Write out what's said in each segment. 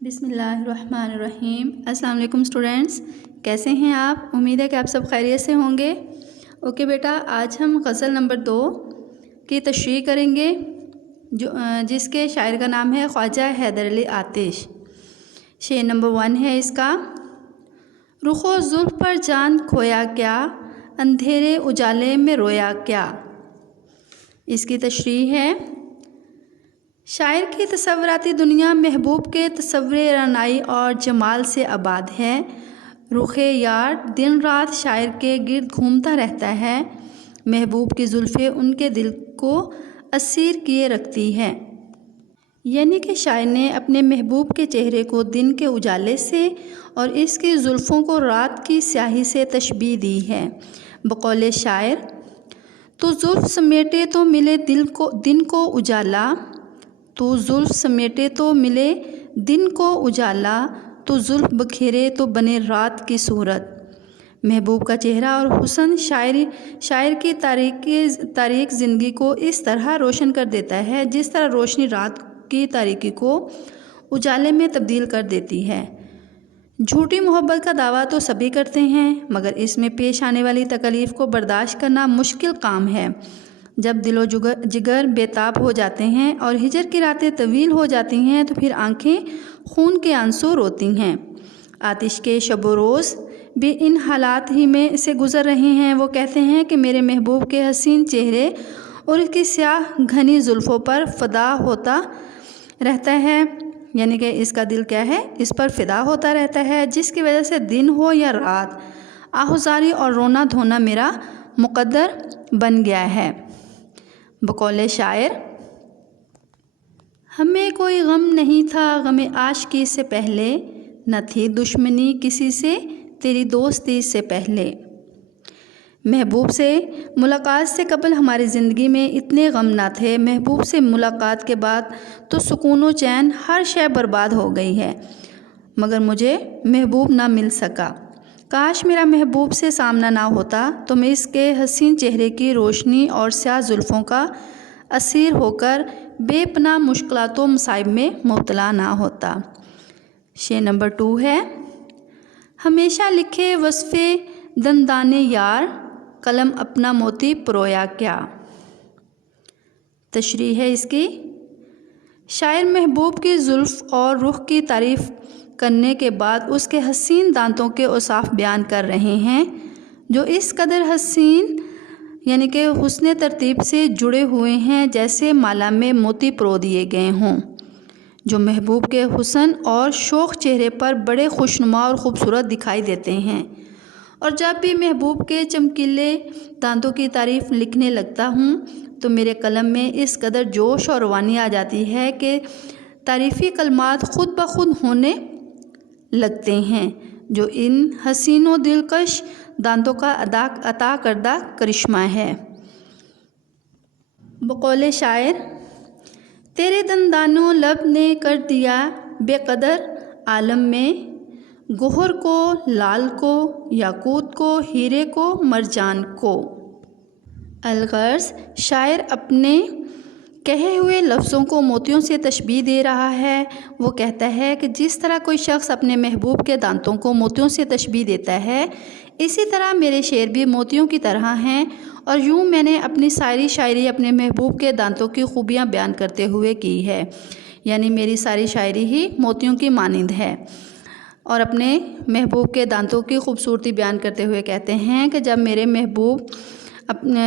بسم اللہ الرحمن الرحیم۔ السلام علیکم اسٹوڈینٹس، کیسے ہیں آپ؟ امید ہے کہ آپ سب خیریت سے ہوں گے۔ اوکے بیٹا، آج ہم غزل نمبر 2 کی تشریح کریں گے جس کے شاعر کا نام ہے خواجہ حیدر علی آتش۔ شعر نمبر 1 ہے اس کا: رخ و زلف پر جان کھویا کیا، اندھیرے اجالے میں رویا کیا۔ اس کی تشریح ہے: شاعر کی تصوراتی دنیا محبوب کے تصور رعنائی اور جمال سے آباد ہے۔ رخ یار دن رات شاعر کے گرد گھومتا رہتا ہے۔ محبوب کی زلفیں ان کے دل کو اسیر کیے رکھتی ہے۔ یعنی کہ شاعر نے اپنے محبوب کے چہرے کو دن کے اجالے سے اور اس کی زلفوں کو رات کی سیاہی سے تشبیہ دی ہے۔ بقول شاعر: تو زلف سمیٹے تو ملے دن کو اجالا، تو زلف سمیٹے تو ملے دن کو اجالا، تو زلف بکھیرے تو بنے رات کی صورت۔ محبوب کا چہرہ اور حسن شاعر کی تاریک زندگی کو اس طرح روشن کر دیتا ہے جس طرح روشنی رات کی تاریکی کو اجالے میں تبدیل کر دیتی ہے۔ جھوٹی محبت کا دعویٰ تو سبھی کرتے ہیں، مگر اس میں پیش آنے والی تکلیف کو برداشت کرنا مشکل کام ہے۔ جب دل و جگر بے تاب ہو جاتے ہیں اور ہجر کی راتیں طویل ہو جاتی ہیں تو پھر آنکھیں خون کے آنسو روتی ہیں۔ آتش کے شب و روز بھی ان حالات ہی میں سے گزر رہے ہیں۔ وہ کہتے ہیں کہ میرے محبوب کے حسین چہرے اور اس کی سیاہ گھنی زلفوں پر فدا ہوتا رہتا ہے، یعنی کہ اس کا دل کیا ہے، اس پر فدا ہوتا رہتا ہے، جس کی وجہ سے دن ہو یا رات آہوزاری اور رونا دھونا میرا مقدر بن گیا ہے۔ بقول شاعر: ہمیں کوئی غم نہیں تھا غم عاشقی سے پہلے، نہ تھی دشمنی کسی سے تیری دوستی سے پہلے۔ محبوب سے ملاقات سے قبل ہماری زندگی میں اتنے غم نہ تھے، محبوب سے ملاقات کے بعد تو سکون و چین ہر شے برباد ہو گئی ہے، مگر مجھے محبوب نہ مل سکا۔ کاش میرا محبوب سے سامنا نہ ہوتا تو میں اس کے حسین چہرے کی روشنی اور سیاہ زلفوں کا اسیر ہو کر بے پناہ مشکلات و مصائب میں مبتلا نہ ہوتا۔ شعر نمبر 2 ہے: ہمیشہ لکھے وصف دندان یار، قلم اپنا موتی پرویا کیا۔ تشریح ہے اس کی: شاعر محبوب کی زلف اور رخ کی تعریف کرنے کے بعد اس کے حسین دانتوں کے اوصاف بیان کر رہے ہیں جو اس قدر حسین یعنی کہ حسن ترتیب سے جڑے ہوئے ہیں جیسے مالا میں موتی پرو دیے گئے ہوں، جو محبوب کے حسن اور شوخ چہرے پر بڑے خوشنما اور خوبصورت دکھائی دیتے ہیں۔ اور جب بھی محبوب کے چمکیلے دانتوں کی تعریف لکھنے لگتا ہوں تو میرے قلم میں اس قدر جوش اور روانی آ جاتی ہے کہ تعریفی کلمات خود بخود ہونے لگتے ہیں، جو ان حسین و دلکش دانتوں کا عطا کردہ کرشمہ ہے۔ بقول شاعر: تیرے دندانوں لب نے کر دیا بے قدر عالم میں، گوہر کو، لال کو، یاقوت کو، ہیرے کو، مرجان کو۔ الغرض شاعر اپنے کہے ہوئے لفظوں کو موتیوں سے تشبیہ دے رہا ہے۔ وہ کہتا ہے کہ جس طرح کوئی شخص اپنے محبوب کے دانتوں کو موتیوں سے تشبیہ دیتا ہے، اسی طرح میرے شعر بھی موتیوں کی طرح ہیں، اور یوں میں نے اپنی ساری شاعری اپنے محبوب کے دانتوں کی خوبیاں بیان کرتے ہوئے کی ہے، یعنی میری ساری شاعری ہی موتیوں کی مانند ہے۔ اور اپنے محبوب کے دانتوں کی خوبصورتی بیان کرتے ہوئے کہتے ہیں کہ جب میرے محبوب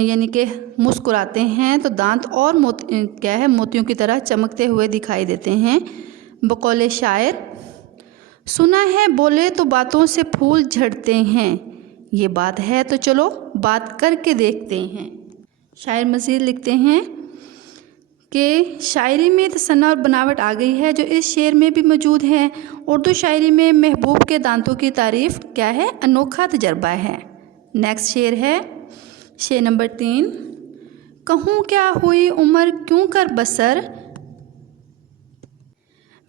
یعنی کہ مسکراتے ہیں تو دانت اور موتیوں کی طرح چمکتے ہوئے دکھائی دیتے ہیں۔ بقول شاعر: سنا ہے بولے تو باتوں سے پھول جھڑتے ہیں، یہ بات ہے تو چلو بات کر کے دیکھتے ہیں۔ شاعر مزید لکھتے ہیں کہ شاعری میں تصنع اور بناوٹ آ گئی ہے جو اس شعر میں بھی موجود ہے۔ اردو شاعری میں محبوب کے دانتوں کی تعریف کیا ہے، انوکھا تجربہ ہے۔ نیکسٹ شعر ہے شعر نمبر 3: کہوں کیا ہوئی عمر کیوں کر بسر،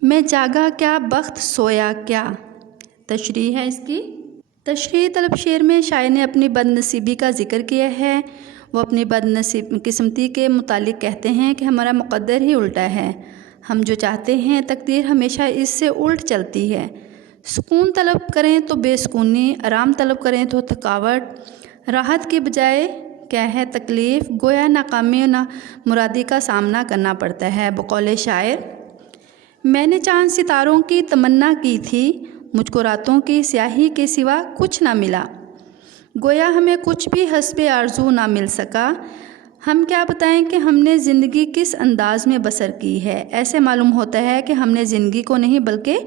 میں جاگا کیا بخت سویا کیا۔ تشریح ہے اس کی: تشریح طلب شعر میں شاعر نے اپنی بد نصیبی کا ذکر کیا ہے۔ وہ اپنی بد نصیب قسمتی کے متعلق کہتے ہیں کہ ہمارا مقدر ہی الٹا ہے، ہم جو چاہتے ہیں تقدیر ہمیشہ اس سے الٹ چلتی ہے۔ سکون طلب کریں تو بے سکونی، آرام طلب کریں تو تھکاوٹ، راحت کے بجائے کیا ہے تکلیف، گویا ناکامی و نامرادی کا سامنا کرنا پڑتا ہے۔ بقول شاعر، میں نے چاند ستاروں کی تمنا کی تھی، مجھ کو راتوں کی سیاہی کے سوا کچھ نہ ملا۔ گویا ہمیں کچھ بھی حسب آرزو نہ مل سکا۔ ہم کیا بتائیں کہ ہم نے زندگی کس انداز میں بسر کی ہے۔ ایسے معلوم ہوتا ہے کہ ہم نے زندگی کو نہیں بلکہ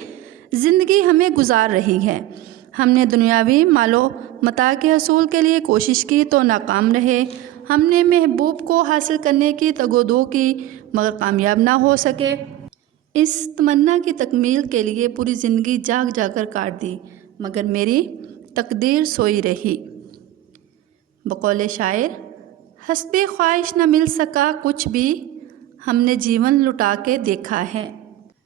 زندگی ہمیں گزار رہی ہے۔ ہم نے دنیاوی مال و متاع کے حصول کے لیے کوشش کی تو ناکام رہے۔ ہم نے محبوب کو حاصل کرنے کی تگ و دو کی مگر کامیاب نہ ہو سکے۔ اس تمنا کی تکمیل کے لیے پوری زندگی جاگ جا کر کاٹ دی مگر میری تقدیر سوئی رہی۔ بقول شاعر، حسب خواہش نہ مل سکا کچھ بھی، ہم نے جیون لٹا کے دیکھا ہے۔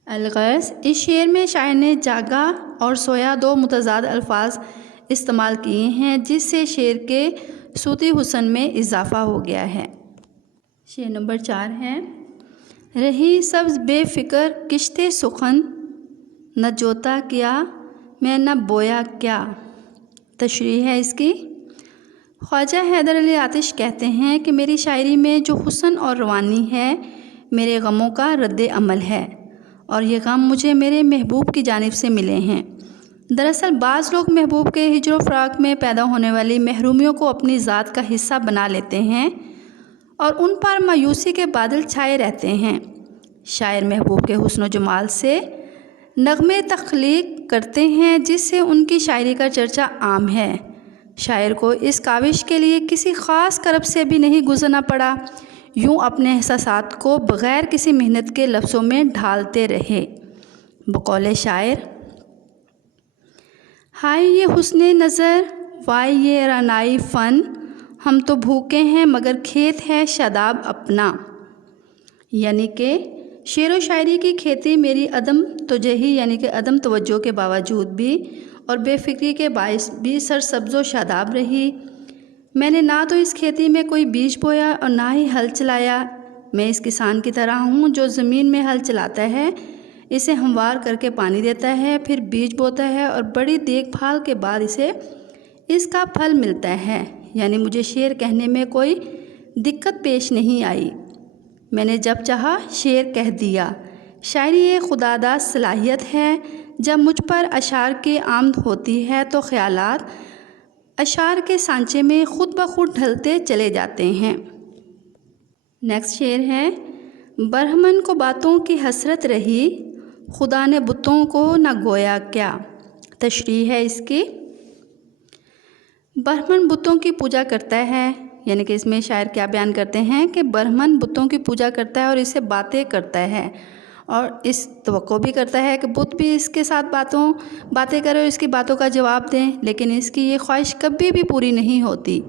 الغرض، اس شعر میں شاعر نے جاگا اور سویا دو متضاد الفاظ استعمال کیے ہیں، جس سے شعر کے صوتی حسن میں اضافہ ہو گیا ہے۔ شعر نمبر 4 ہے، رہی سبز بے فکر کشتے سخن، نہ جوتا کیا میں نہ بویا کیا۔ تشریح ہے اس کی، خواجہ حیدر علی آتش کہتے ہیں کہ میری شاعری میں جو حسن اور روانی ہے میرے غموں کا رد عمل ہے، اور یہ غم مجھے میرے محبوب کی جانب سے ملے ہیں۔ دراصل بعض لوگ محبوب کے ہجر و فراق میں پیدا ہونے والی محرومیوں کو اپنی ذات کا حصہ بنا لیتے ہیں اور ان پر مایوسی کے بادل چھائے رہتے ہیں۔ شاعر محبوب کے حسن و جمال سے نغمے تخلیق کرتے ہیں جس سے ان کی شاعری کا چرچا عام ہے۔ شاعر کو اس کاوش کے لیے کسی خاص کرب سے بھی نہیں گزرنا پڑا، یوں اپنے احساسات کو بغیر کسی محنت کے لفظوں میں ڈھالتے رہے۔ بقول شاعر، ہائے یہ حسن نظر وائے یہ رعنائی فن، ہم تو بھوکے ہیں مگر کھیت ہے شاداب اپنا۔ یعنی کہ شعر و شاعری کی کھیتی میری عدم توجہی یعنی کہ عدم توجہ کے باوجود بھی اور بے فکری کے باعث بھی سرسبز و شاداب رہی۔ میں نے نہ تو اس کھیتی میں کوئی بیج بویا اور نہ ہی ہل چلایا۔ میں اس کسان کی طرح ہوں جو زمین میں ہل چلاتا ہے، اسے ہموار کر کے پانی دیتا ہے، پھر بیج بوتا ہے اور بڑی دیکھ بھال کے بعد اسے اس کا پھل ملتا ہے۔ یعنی مجھے شعر کہنے میں کوئی دقت پیش نہیں آئی، میں نے جب چاہا شعر کہہ دیا۔ شاعری ایک خداداد صلاحیت ہے۔ جب مجھ پر اشعار کی آمد ہوتی ہے تو خیالات اشعار کے سانچے میں خود بخود ڈھلتے چلے جاتے ہیں۔ نیکسٹ شعر ہے، برہمن کو باتوں کی حسرت رہی، خدا نے بتوں کو نہ گویا کیا۔ تشریح ہے اس کی، برہمن بتوں کی پوجا کرتا ہے، یعنی کہ اس میں شاعر کیا بیان کرتے ہیں کہ برہمن بتوں کی پوجا کرتا ہے اور اسے باتیں کرتا ہے، اور اس توقع بھی کرتا ہے کہ بت بھی اس کے ساتھ باتیں کرے اور اس کی باتوں کا جواب دیں، لیکن اس کی یہ خواہش کبھی بھی پوری نہیں ہوتی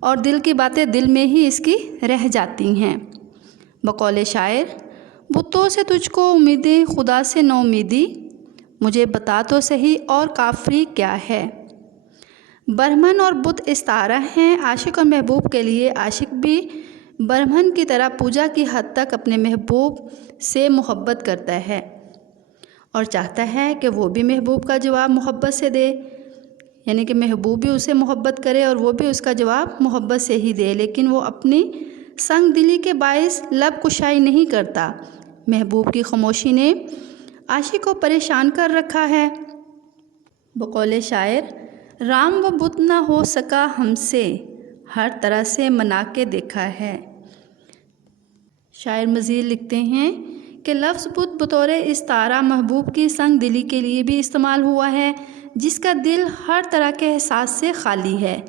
اور دل کی باتیں دل میں ہی اس کی رہ جاتی ہیں۔ بقول شاعر، بتوں سے تجھ کو امیدیں خدا سے نو امیدی، مجھے بتا تو صحیح اور کافری کیا ہے۔ برہمن اور بت استعارہ ہیں۔ عاشق اور محبوب کے لیے عاشق بھی برہمن کی طرح پوجا کی حد تک اپنے محبوب سے محبت کرتا ہے اور چاہتا ہے کہ وہ بھی محبوب کا جواب محبت سے دے، یعنی کہ محبوب بھی اسے محبت کرے اور وہ بھی اس کا جواب محبت سے ہی دے، لیکن وہ اپنی سنگ دلی کے باعث لب کشائی نہیں کرتا۔ محبوب کی خاموشی نے عاشق کو پریشان کر رکھا ہے۔ بقول شاعر، رام و بت نہ ہو سکا ہم سے، ہر طرح سے منا کے دیکھا ہے۔ شاعر مزید لکھتے ہیں کہ لفظ بت بطور استعارہ محبوب کی سنگ دلی کے لیے بھی استعمال ہوا ہے، جس کا دل ہر طرح کے احساس سے خالی ہے،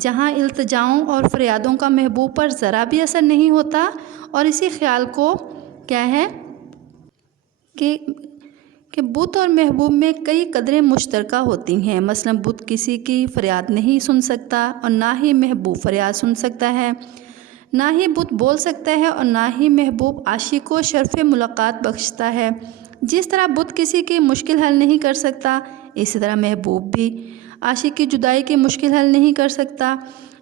جہاں التجاؤں اور فریادوں کا محبوب پر ذرا بھی اثر نہیں ہوتا، اور اسی خیال کو کیا ہے کہ بت اور محبوب میں کئی قدریں مشترکہ ہوتی ہیں۔ مثلا بت کسی کی فریاد نہیں سن سکتا اور نہ ہی محبوب فریاد سن سکتا ہے، نہ ہی بت بول سکتا ہے اور نہ ہی محبوب عاشق کو شرف ملاقات بخشتا ہے۔ جس طرح بت کسی کی مشکل حل نہیں کر سکتا، اسی طرح محبوب بھی عاشق کی جدائی کی مشکل حل نہیں کر سکتا۔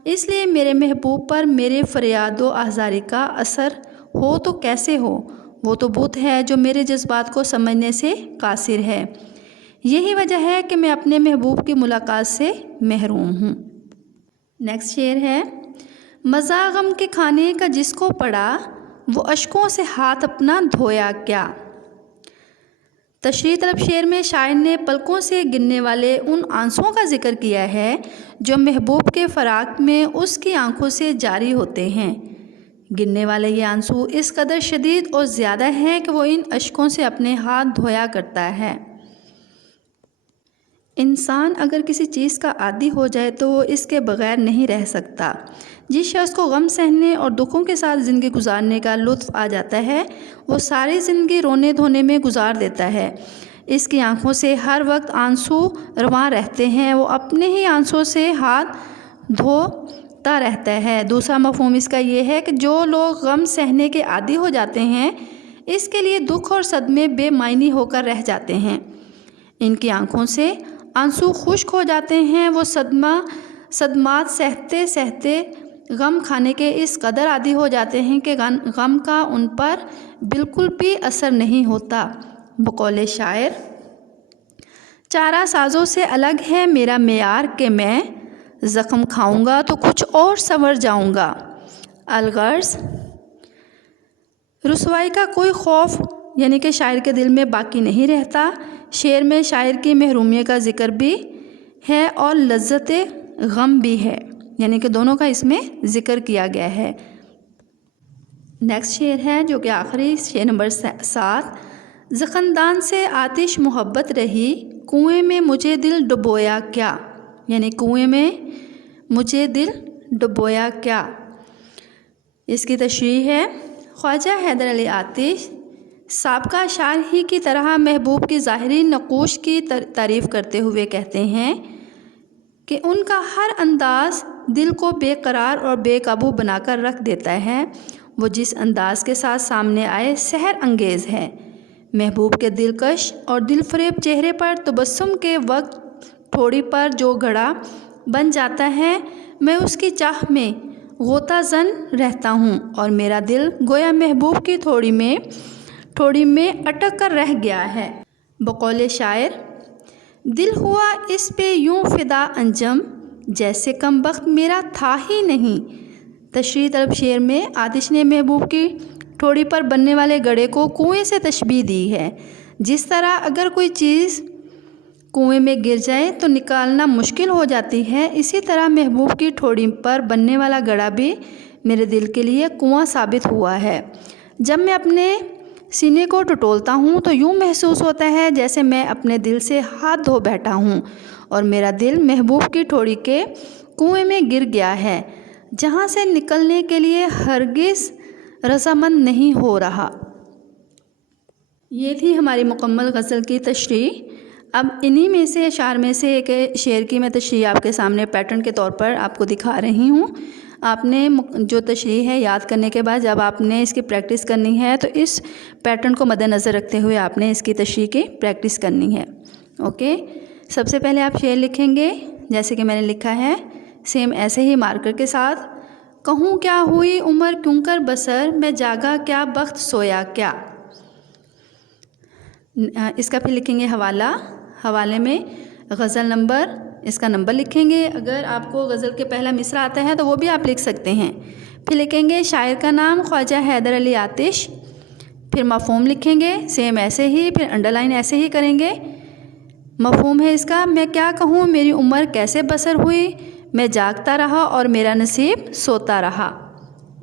اس لیے میرے محبوب پر میرے فریاد و آزاری کا اثر ہو تو کیسے ہو، وہ تو بت ہے جو میرے جذبات کو سمجھنے سے قاصر ہے۔ یہی وجہ ہے کہ میں اپنے محبوب کی ملاقات سے محروم ہوں۔ نیکسٹ شعر ہے، مزہ غم کے کھانے کا جس کو پڑا، وہ اشکوں سے ہاتھ اپنا دھویا کیا۔ تشریح طلب شعر میں شاعر نے پلکوں سے گرنے والے ان آنسوؤں کا ذکر کیا ہے جو محبوب کے فراق میں اس کی آنکھوں سے جاری ہوتے ہیں۔ گرنے والے یہ آنسو اس قدر شدید اور زیادہ ہیں کہ وہ ان اشکوں سے اپنے ہاتھ دھویا کرتا ہے۔ انسان اگر کسی چیز کا عادی ہو جائے تو وہ اس کے بغیر نہیں رہ سکتا۔ جس شخص کو غم سہنے اور دکھوں کے ساتھ زندگی گزارنے کا لطف آ جاتا ہے، وہ ساری زندگی رونے دھونے میں گزار دیتا ہے۔ اس کی آنکھوں سے ہر وقت آنسو رواں رہتے ہیں، وہ اپنے ہی آنسوں سے ہاتھ دھوتا رہتا ہے۔ دوسرا مفہوم اس کا یہ ہے کہ جو لوگ غم سہنے کے عادی ہو جاتے ہیں، اس کے لیے دکھ اور صدمے بے معنی ہو کر رہ جاتے ہیں۔ ان کی آنکھوں سے آنسو خشک ہو جاتے ہیں، وہ صدمات سہتے سہتے غم کھانے کے اس قدر عادی ہو جاتے ہیں کہ غم کا ان پر بالکل بھی اثر نہیں ہوتا۔ بقول شاعر، چارہ سازوں سے الگ ہے میرا معیار کہ میں زخم کھاؤں گا تو کچھ اور سنور جاؤں گا۔ الغرض، رسوائی کا کوئی خوف یعنی کہ شاعر کے دل میں باقی نہیں رہتا۔ شعر میں شاعر کی محرومیت کا ذکر بھی ہے اور لذت غم بھی ہے، یعنی کہ دونوں کا اس میں ذکر کیا گیا ہے۔ نیکسٹ شعر ہے جو کہ آخری شعر نمبر 7، زخندان سے آتش محبت رہی، کنویں میں مجھے دل ڈبویا کیا، یعنی کنویں میں مجھے دل ڈبویا کیا۔ اس کی تشریح ہے، خواجہ حیدر علی آتش سابقہ شاعر ہی کی طرح محبوب کی ظاہری نقوش کی تعریف کرتے ہوئے کہتے ہیں کہ ان کا ہر انداز دل کو بے قرار اور بے قابو بنا کر رکھ دیتا ہے۔ وہ جس انداز کے ساتھ سامنے آئے سحر انگیز ہے۔ محبوب کے دلکش اور دل فریب چہرے پر تبسم کے وقت ٹھوڑی پر جو گھڑا بن جاتا ہے، میں اس کی چاہ میں غوطہ زن رہتا ہوں اور میرا دل گویا محبوب کی ٹھوڑی میں اٹک کر رہ گیا ہے۔ بقول شاعر، دل ہوا اس پہ یوں فدا انجم، جیسے کم بخت میرا تھا ہی نہیں۔ تشریح طلب شعر میں آتش نے محبوب کی ٹھوڑی پر بننے والے گڑھے کو کنویں سے تشبیہ دی ہے۔ جس طرح اگر کوئی چیز کنویں میں گر جائے تو نکالنا مشکل ہو جاتی ہے، اسی طرح محبوب کی ٹھوڑی پر بننے والا گڑھا بھی میرے دل کے لیے کنواں ثابت ہوا ہے۔ جب میں اپنے سینے کو ٹٹولتا ہوں تو یوں محسوس ہوتا ہے جیسے میں اپنے دل سے ہاتھ دھو بیٹھا ہوں اور میرا دل محبوب کی ٹھوڑی کے کنویں میں گر گیا ہے، جہاں سے نکلنے کے لیے ہرگز رضامند نہیں ہو رہا۔ یہ تھی ہماری مکمل غزل کی تشریح۔ اب انہی میں سے اشعار میں سے ایک شعر کی میں تشریح آپ کے سامنے پیٹرن کے طور پر آپ کو دکھا رہی ہوں۔ آپ نے جو تشریح ہے یاد کرنے کے بعد جب آپ نے اس کی پریکٹس کرنی ہے تو اس پیٹرن کو مد نظر رکھتے ہوئے آپ نے اس کی تشریح کی پریکٹس کرنی ہے۔ اوکے، سب سے پہلے آپ شعر لکھیں گے جیسے کہ میں نے لکھا ہے، سیم ایسے ہی مارکر کے ساتھ۔ کہوں کیا ہوئی عمر کیوں کر بسر، میں جاگا کیا بخت سویا کیا۔ اس کا پھر لکھیں گے حوالے میں غزل نمبر، اس کا نمبر لکھیں گے۔ اگر آپ کو غزل کے پہلا مصرع آتا ہے تو وہ بھی آپ لکھ سکتے ہیں۔ پھر لکھیں گے شاعر کا نام خواجہ حیدر علی آتش، پھر مفہوم لکھیں گے سیم ایسے ہی، پھر انڈر لائن ایسے ہی کریں گے۔ مفہوم ہے اس کا، میں کیا کہوں میری عمر کیسے بسر ہوئی، میں جاگتا رہا اور میرا نصیب سوتا رہا۔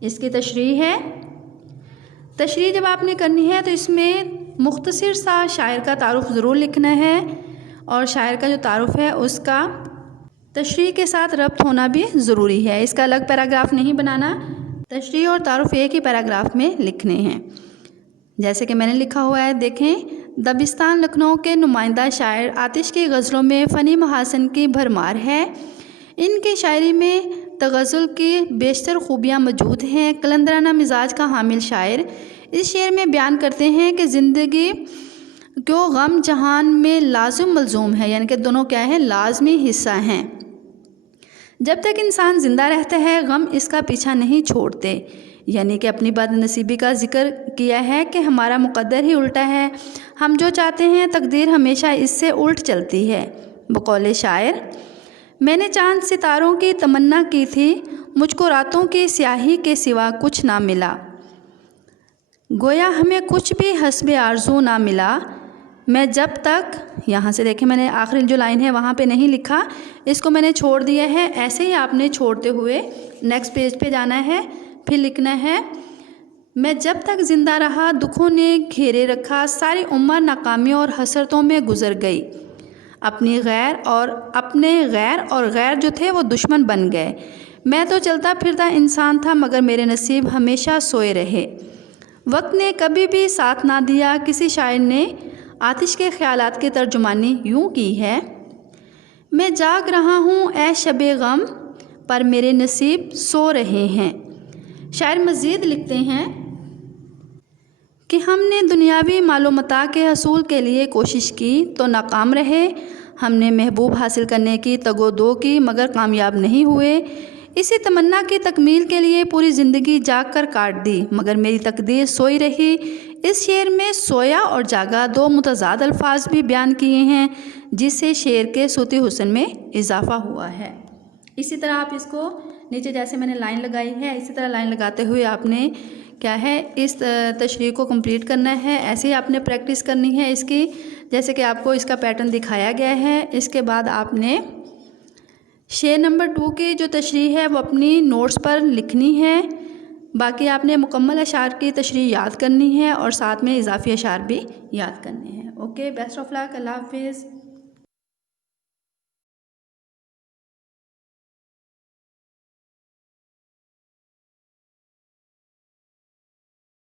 اس کی تشریح ہے، تشریح جب آپ نے کرنی ہے تو اس میں مختصر سا شاعر کا تعارف ضرور لکھنا ہے اور شاعر کا جو تعارف ہے اس کا تشریح کے ساتھ ربط ہونا بھی ضروری ہے۔ اس کا الگ پیراگراف نہیں بنانا، تشریح اور تعارف ایک ہی پیراگراف میں لکھنے ہیں۔ جیسے کہ میں نے لکھا ہوا ہے، دیکھیں، دبستان لکھنؤ کے نمائندہ شاعر آتش کی غزلوں میں فنی محاسن کی بھرمار ہے۔ ان کی شاعری میں تغزل کی بیشتر خوبیاں موجود ہیں۔ قلندرانہ مزاج کا حامل شاعر اس شعر میں بیان کرتے ہیں کہ زندگی کو غم جہان میں لازم ملزوم ہے، یعنی کہ دونوں کیا ہیں، لازمی حصہ ہیں۔ جب تک انسان زندہ رہتا ہے غم اس کا پیچھا نہیں چھوڑتے۔ یعنی کہ اپنی بد نصیبی کا ذکر کیا ہے کہ ہمارا مقدر ہی الٹا ہے، ہم جو چاہتے ہیں تقدیر ہمیشہ اس سے الٹ چلتی ہے۔ بقول شاعر، میں نے چاند ستاروں کی تمنا کی تھی، مجھ کو راتوں کی سیاہی کے سوا کچھ نہ ملا، گویا ہمیں کچھ بھی حسب آرزو نہ ملا، میں جب تک، یہاں سے دیکھیں میں نے آخری جو لائن ہے وہاں پہ نہیں لکھا، اس کو میں نے چھوڑ دیا ہے، ایسے ہی آپ نے چھوڑتے ہوئے نیکسٹ پیج پہ جانا ہے، پھر لکھنا ہے میں جب تک زندہ رہا دکھوں نے گھیرے رکھا، ساری عمر ناکامیوں اور حسرتوں میں گزر گئی، اپنے غیر اور غیر جو تھے وہ دشمن بن گئے، میں تو چلتا پھرتا انسان تھا مگر میرے نصیب ہمیشہ سوئے رہے، وقت نے کبھی بھی ساتھ نہ دیا۔ کسی شاعر نے آتش کے خیالات کی ترجمانی یوں کی ہے، میں جاگ رہا ہوں اے شب غم، پر میرے نصیب سو رہے ہیں۔ شاعر مزید لکھتے ہیں کہ ہم نے دنیاوی مال و متاع کے حصول کے لیے کوشش کی تو ناکام رہے، ہم نے محبوب حاصل کرنے کی تگ و دو کی مگر کامیاب نہیں ہوئے، اسی تمنا کی تکمیل کے لیے پوری زندگی جاگ کر کاٹ دی مگر میری تقدیر سوئی رہی۔ اس شعر میں سویا اور جاگا دو متضاد الفاظ بھی بیان کیے ہیں جس سے شعر کے صوتی حسن میں اضافہ ہوا ہے۔ اسی طرح آپ اس کو نیچے جیسے میں نے لائن لگائی ہے اسی طرح لائن لگاتے ہوئے آپ نے کیا ہے اس تشریح کو کمپلیٹ کرنا ہے، ایسے ہی آپ نے پریکٹس کرنی ہے اس کی، جیسے کہ آپ کو اس کا پیٹرن دکھایا گیا ہے۔ اس کے بعد آپ نے شعر نمبر 2 کی جو تشریح ہے وہ اپنی نوٹس پر لکھنی ہے، باقی آپ نے مکمل اشعار کی تشریح یاد کرنی ہے اور ساتھ میں اضافی اشعار بھی یاد کرنے ہیں۔ اوکے، بیسٹ آف لک، اللہ حافظ۔